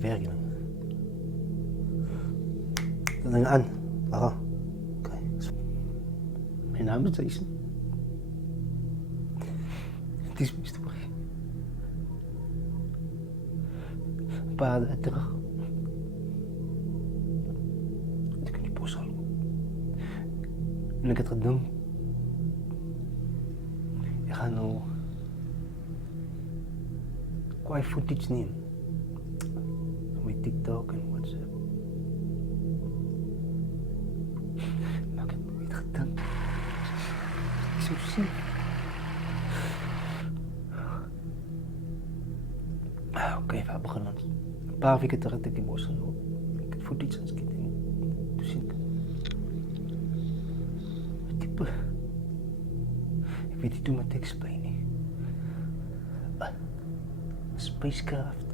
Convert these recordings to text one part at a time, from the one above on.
werk lang. Dat ging aan. Aha. Oké. Mijn naam is Jason. Het is mijn story. Een paar dagen terug. Ik kan die bos halen. En ik heb het gedaan. Ik ga nu quite footage nemen. Met TikTok en WhatsApp. Maar ik heb het niet gedaan. Ik zou zien. Oké, we hebben begonnen. Een paar weken terug heb ik die bos genomen. Ik heb footage aan het kijken. Toen zie ik. Wat type? Ik weet niet hoe mijn tekst spelen. Spacecraft.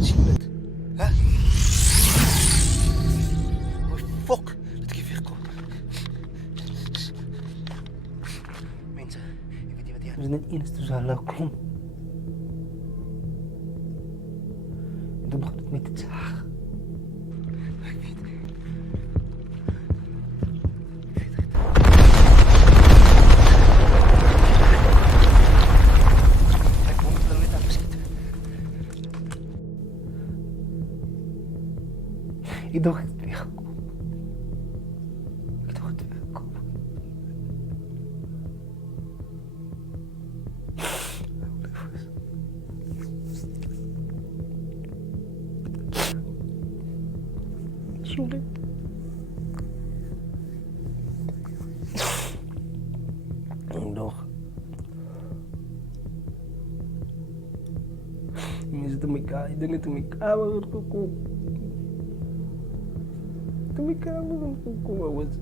Zie je het? Hè? Oh fuck, dat ik weer kom. Mensen, ik weet niet wat die hebben. We zijn net eerst toen ze kom. En toen begon het met te zagen. Ik weet het. Ik kom er net afschieten. Ik dacht het weer komen. Ik dacht het weer komen. Sorry. Nog. Mensen tumika, dan tumika banget kuku. Tumika banget kuku awas.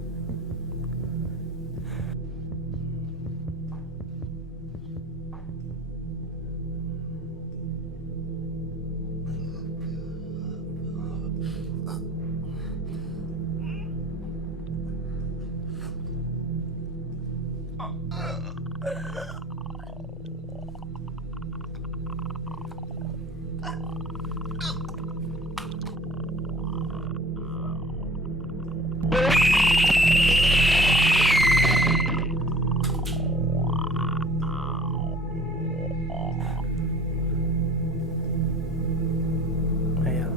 Ja.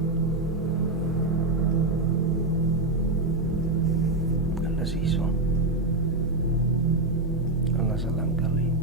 Allah sih so. Allah salam kali.